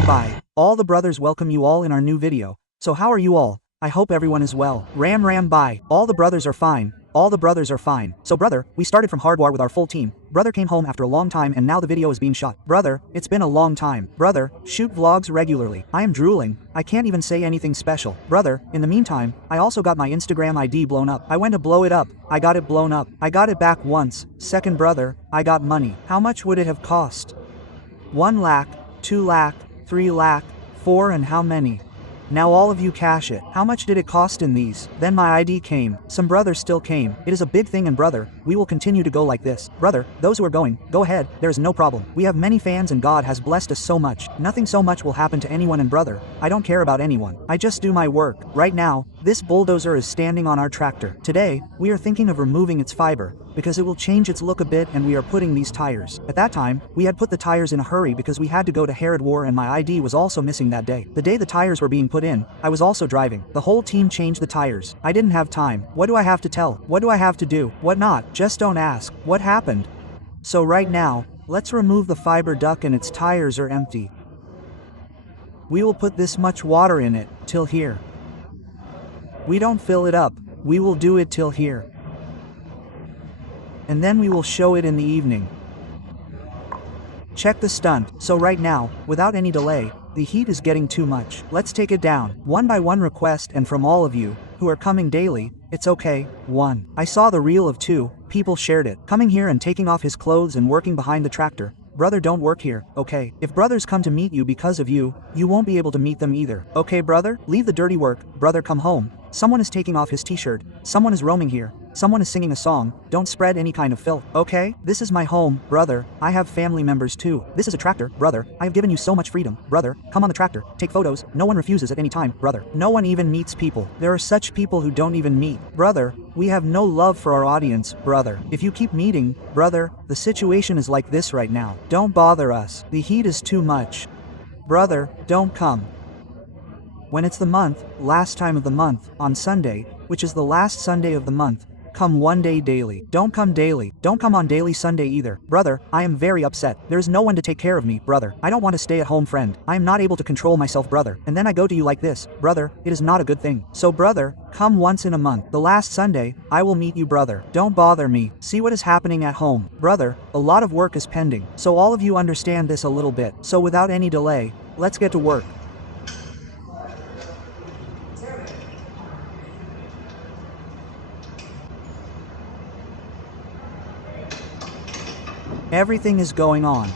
ram by. All the brothers welcome you all in our new video. So how are you all? I hope everyone is well. Ram by. All the brothers are fine. All the brothers are fine. So brother, we started from hardware with our full team. Brother came home after a long time and now the video is being shot. Brother, it's been a long time. Brother, shoot vlogs regularly. I am drooling. I can't even say anything special. Brother, in the meantime, I also got my Instagram ID blown up. I went to blow it up. I got it blown up. I got it back once. Second brother, I got money. How much would it have cost? 1 lakh, 2 lakh, 3 lakh, 4 and how many? Now all of you cash it. How much did it cost in these? Then my ID came. Some brothers still came. It is a big thing and brother, we will continue to go like this. Brother, those who are going, go ahead, there is no problem. We have many fans and God has blessed us so much. Nothing so much will happen to anyone and brother, I don't care about anyone. I just do my work. Right now, this bulldozer is standing on our tractor. Today, we are thinking of removing its fiber, because it will change its look a bit and we are putting these tires. At that time, we had put the tires in a hurry because we had to go to Herod War and my ID was also missing that day. The day the tires were being put in, I was also driving. The whole team changed the tires. I didn't have time. What do I have to tell? What do I have to do? What not? Just don't ask. What happened? So right now, let's remove the fiber duct and its tires are empty. We will put this much water in it, till here. We don't fill it up. We will do it till here. And then we will show it in the evening. Check the stunt. So right now, without any delay, the heat is getting too much. Let's take it down. One by one request and from all of you, who are coming daily, it's okay. 1. I saw the reel of 2, people shared it. Coming here and taking off his clothes and working behind the tractor. Brother don't work here, okay? If brothers come to meet you because of you, you won't be able to meet them either. Okay brother? Leave the dirty work, brother come home. Someone is taking off his t-shirt, someone is roaming here, someone is singing a song, don't spread any kind of filth, okay? This is my home, brother, I have family members too. This is a tractor, brother, I have given you so much freedom, brother, come on the tractor, take photos, no one refuses at any time, brother. No one even meets people. There are such people who don't even meet. Brother, we have no love for our audience, brother. If you keep meeting, brother, the situation is like this right now. Don't bother us. The heat is too much. Brother, don't come. When it's the month, last time of the month, on Sunday, which is the last Sunday of the month, come one day daily. Don't come daily. Don't come on daily Sunday either. Brother, I am very upset. There is no one to take care of me, brother. I don't want to stay at home friend. I am not able to control myself, brother. And then I go to you like this, brother, it is not a good thing. So brother, come once in a month. The last Sunday, I will meet you, brother. Don't bother me. See what is happening at home. Brother, a lot of work is pending. So all of you understand this a little bit. So without any delay, let's get to work. Everything is going on.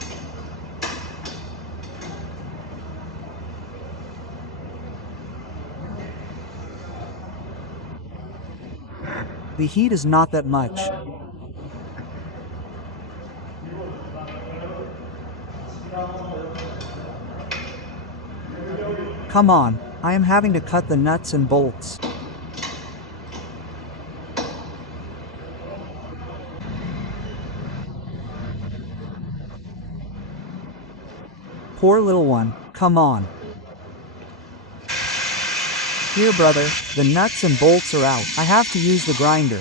The heat is not that much. Come on, I am having to cut the nuts and bolts. Poor little one, come on. Here brother, the nuts and bolts are out. I have to use the grinder.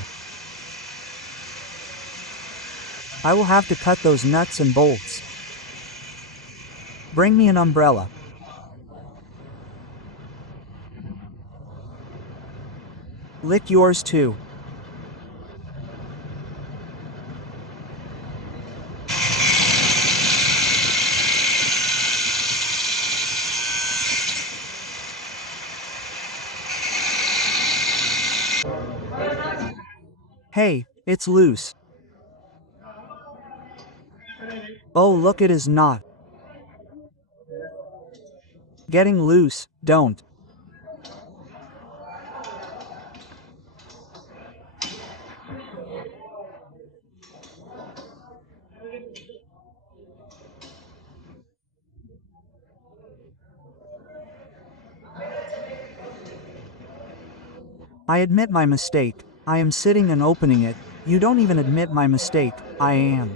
I will have to cut those nuts and bolts. Bring me an umbrella. Lick yours too. Hey, it's loose. Oh look, it is not. Getting loose, don't. I admit my mistake. I am sitting and opening it. You don't even admit my mistake. I am.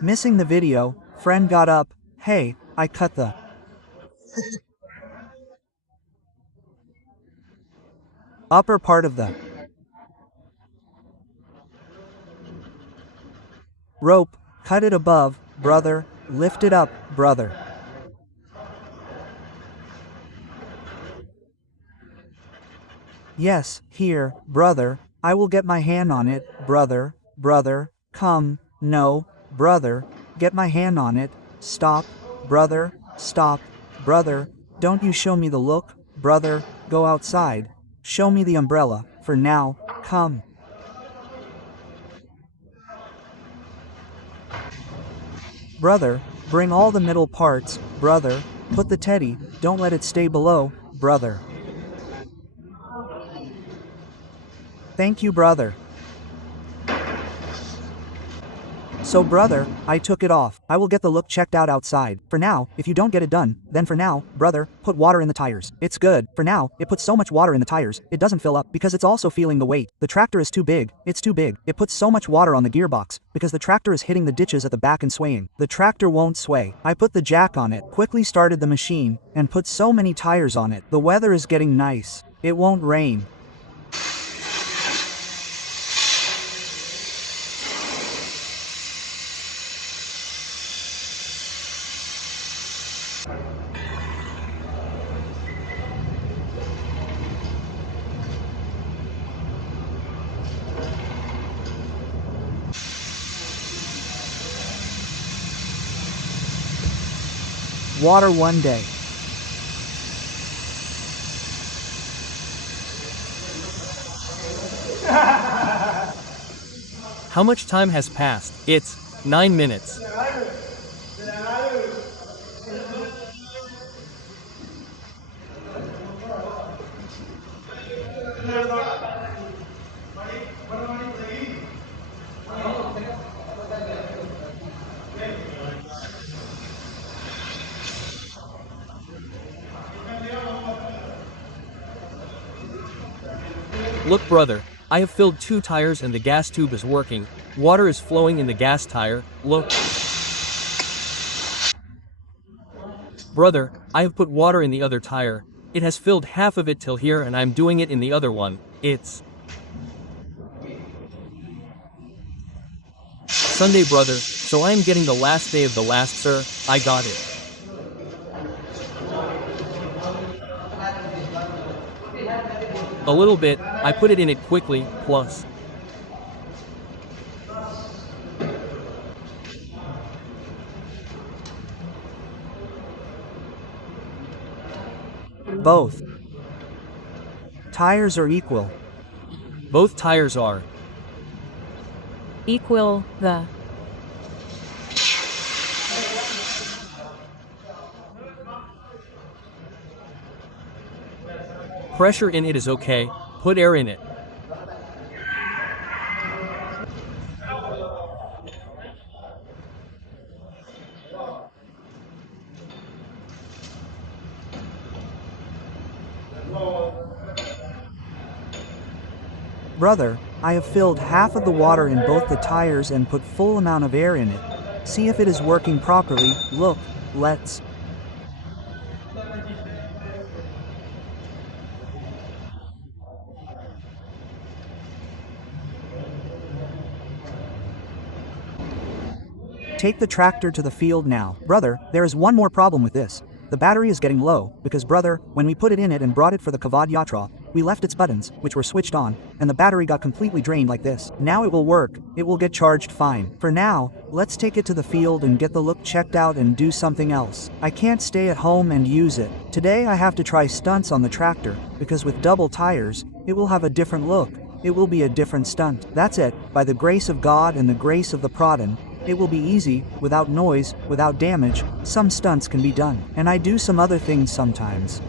Missing the video, friend got up. Hey, I cut the Upper part of the rope, cut it above, brother, lift it up, brother. Yes, here, brother, I will get my hand on it, brother, brother, come, no, brother, get my hand on it, stop, brother, stop, brother, don't you show me the look, brother, go outside, show me the umbrella, for now, come. Brother, bring all the middle parts, brother, put the teddy, don't let it stay below, brother. Thank you, brother. So brother, I took it off. I will get the look checked out outside. For now, if you don't get it done, then for now, brother, put water in the tires. It's good. For now, it puts so much water in the tires, it doesn't fill up because it's also feeling the weight. The tractor is too big. It's too big. It puts so much water on the gearbox because the tractor is hitting the ditches at the back and swaying. The tractor won't sway. I put the jack on it, quickly started the machine, and put so many tires on it. The weather is getting nice. It won't rain. Water one day. How much time has passed? It's 9 minutes. Look, brother, I have filled 2 tires and the gas tube is working. Water is flowing in the gas tire. Look. Brother, I have put water in the other tire. It has filled half of it till here and I'm doing it in the other one. It's Sunday, brother, so I am getting the last day of the last, sir. I got it. A little bit, I put it in it quickly, plus. Both tires are equal. Both tires are equal the pressure in it is okay, put air in it. Brother, I have filled half of the water in both the tires and put full amount of air in it. See if it is working properly. Look, let's. Take the tractor to the field now. Brother, there is one more problem with this. The battery is getting low, because brother, when we put it in it and brought it for the Kavad Yatra, we left its buttons, which were switched on, and the battery got completely drained like this. Now it will work, it will get charged fine. For now, let's take it to the field and get the look checked out and do something else. I can't stay at home and use it. Today I have to try stunts on the tractor, because with double tires, it will have a different look. It will be a different stunt. That's it, by the grace of God and the grace of the Pradhan. It will be easy, without noise, without damage. Some stunts can be done. And I do some other things sometimes.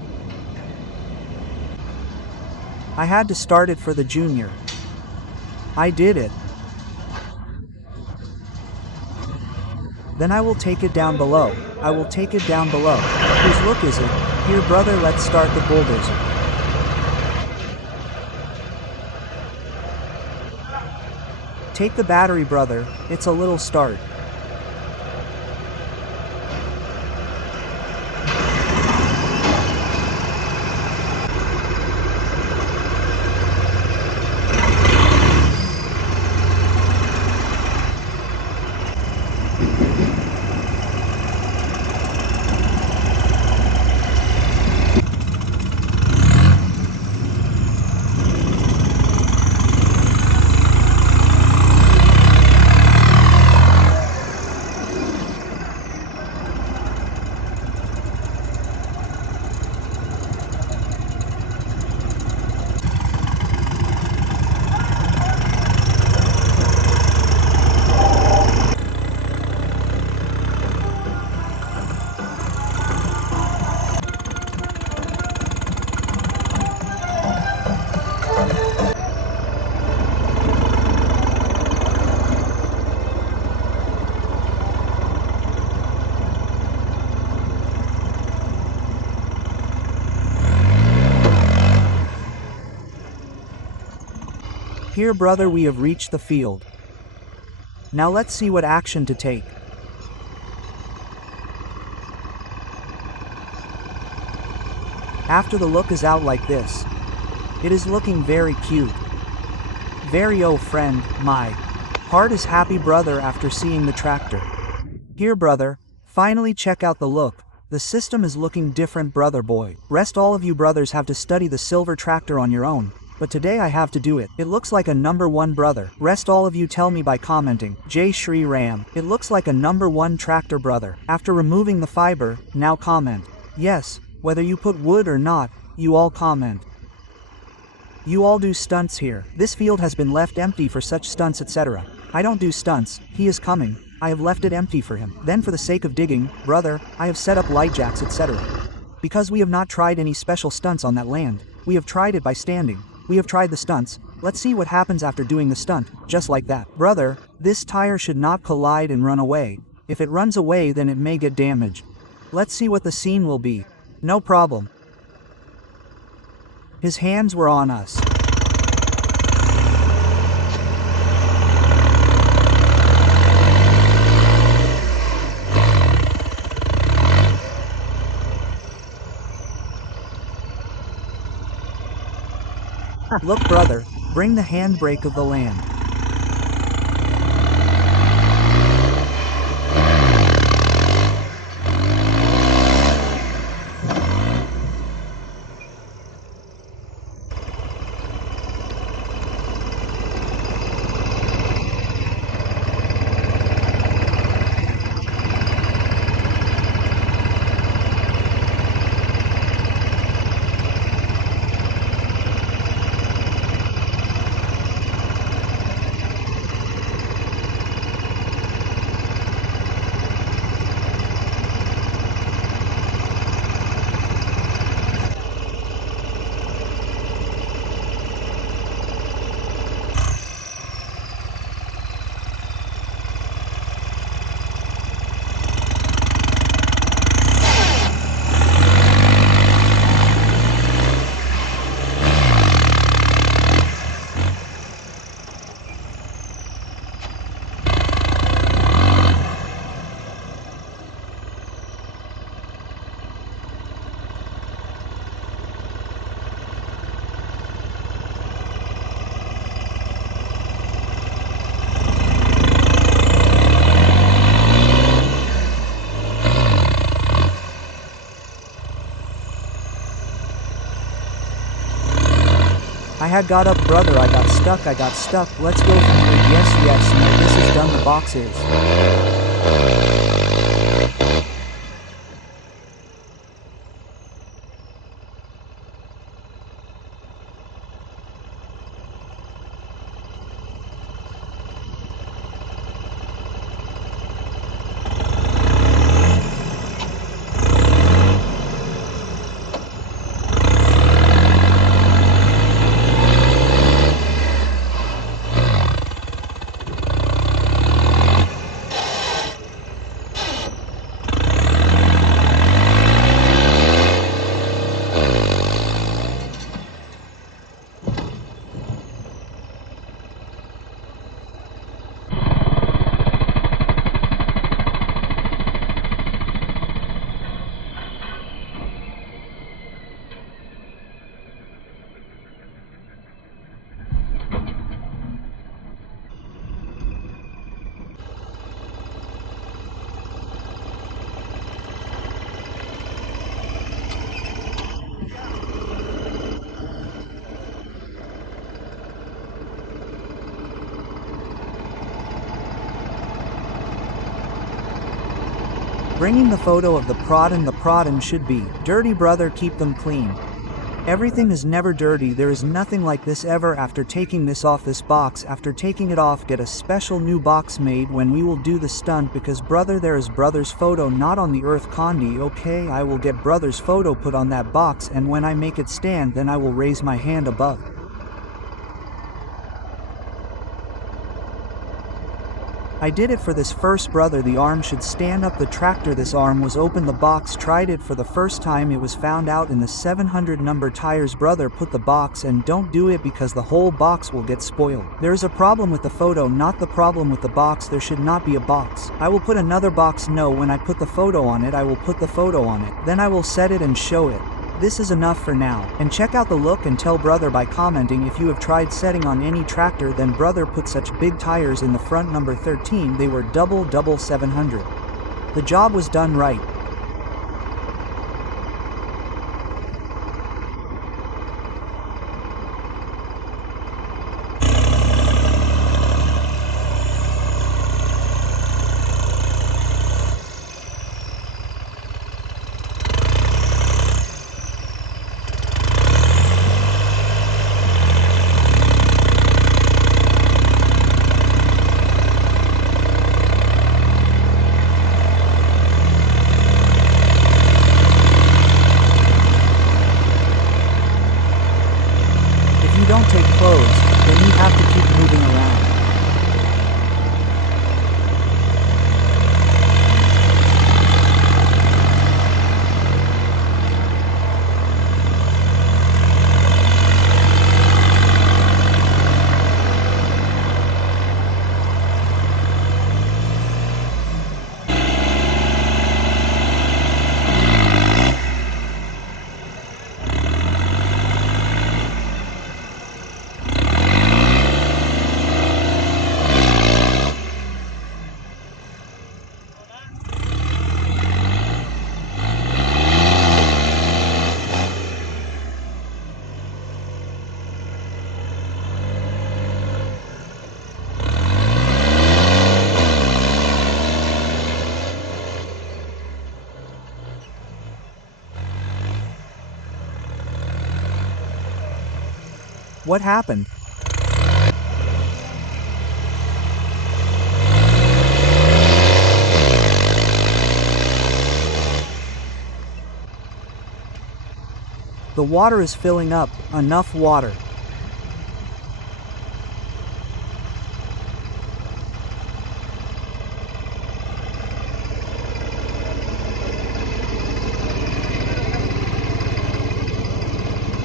I had to start it for the junior. I did it. Then I will take it down below. I will take it down below. Whose look is it? Here, brother, let's start the bulldozer. Take the battery, brother, it's a little start. Here brother, we have reached the field. Now let's see what action to take. After the look is out like this. It is looking very cute. Very oh friend, my heart is happy brother after seeing the tractor. Here brother, finally check out the look. The system is looking different brother boy. Rest all of you brothers have to study the silver tractor on your own. But today I have to do it. It looks like a number 1 brother. Rest all of you tell me by commenting. Jai Shri Ram. It looks like a number 1 tractor brother. After removing the fiber, now comment. Yes, whether you put wood or not, you all comment. You all do stunts here. This field has been left empty for such stunts etc. I don't do stunts, he is coming. I have left it empty for him. Then for the sake of digging, brother, I have set up light jacks etc. Because we have not tried any special stunts on that land. We have tried it by standing. We have tried the stunts. Let's see what happens after doing the stunt, just like that. Brother, this tire should not collide and run away. If it runs away then it may get damaged. Let's see what the scene will be. No problem. His hands were on us. Look brother, bring the handbrake of the land. I had got up brother, I got stuck, let's go from here, yes, no, this is done, the box is. Bringing the photo of the prodden should be, dirty brother, keep them clean. Everything is never dirty, there is nothing like this ever. After taking this off this box, after taking it off, get a special new box made when we will do the stunt, because brother, there is brother's photo not on the earth condi. Okay, I will get brother's photo put on that box, and when I make it stand then I will raise my hand above. I did it for this first brother. The arm should stand up the tractor. This arm was open. The box tried it for the first time. It was found out in the 700 number tires. Brother put the box, and don't do it because the whole box will get spoiled. There is a problem with the photo, not the problem with the box. There should not be a box. I will put another box. No, when I put the photo on it, I will put the photo on it. Then I will set it and show it. This is enough for now. And check out the look and tell brother by commenting if you have tried setting on any tractor. Then brother put such big tires in the front, number 13. They were double 700. The job was done right. If you don't take clothes, then you have to keep moving around. What happened? The water is filling up. Enough water.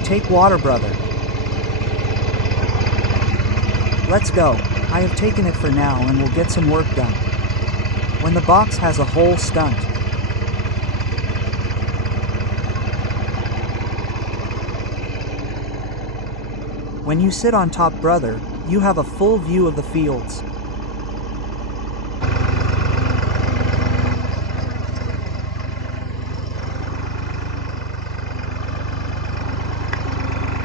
Take water, brother. Let's go. I have taken it for now and will get some work done. When the box has a whole stunt. When you sit on top, brother, you have a full view of the fields.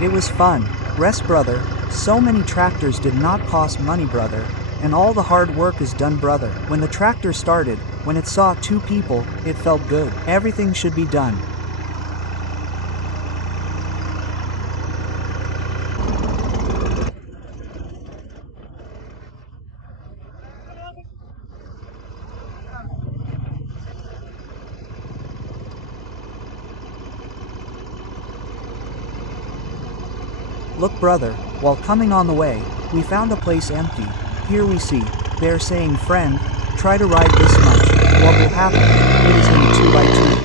It was fun. Rest, brother. So many tractors did not cost money, brother, and all the hard work is done, brother. When the tractor started, when it saw 2 people, it felt good. Everything should be done. Look, brother, while coming on the way, we found a place empty. Here we see, they're saying, friend, try to ride this much. What will happen? It is in a 2x2.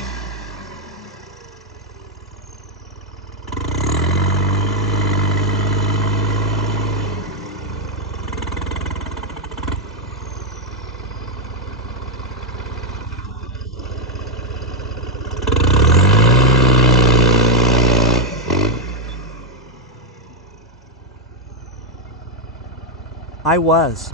I was.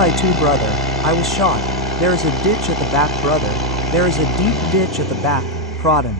by two, brother. I was shot. There is a ditch at the back, brother. There is a deep ditch at the back, Crawdon.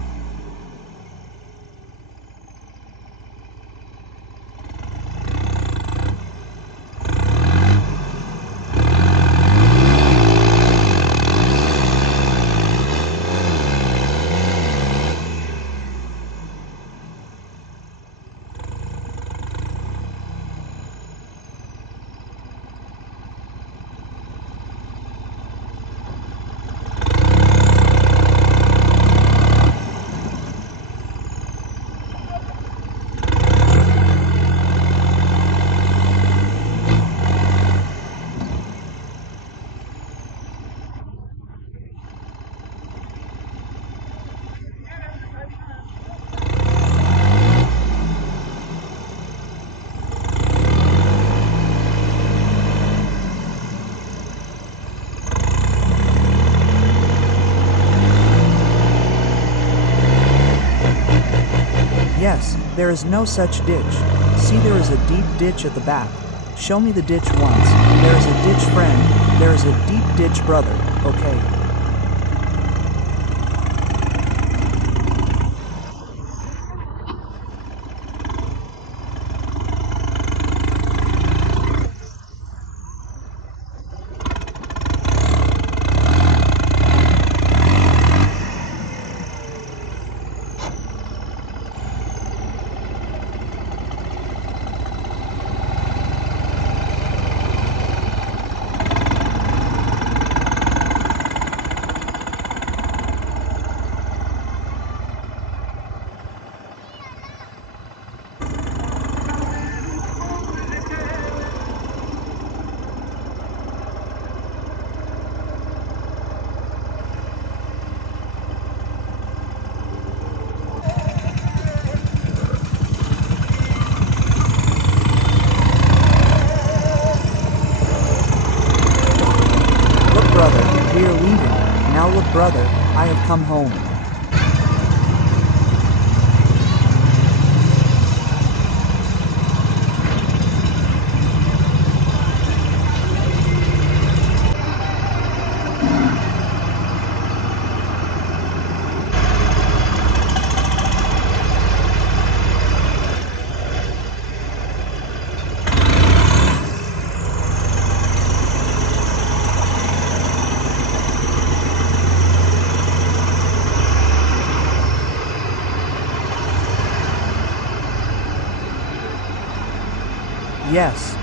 Yes, there is no such ditch. See, there is a deep ditch at the back. Show me the ditch once. There is a ditch, friend. There is a deep ditch, brother. Okay. Brother, we are leaving. Now look, brother, I have come home. Yes,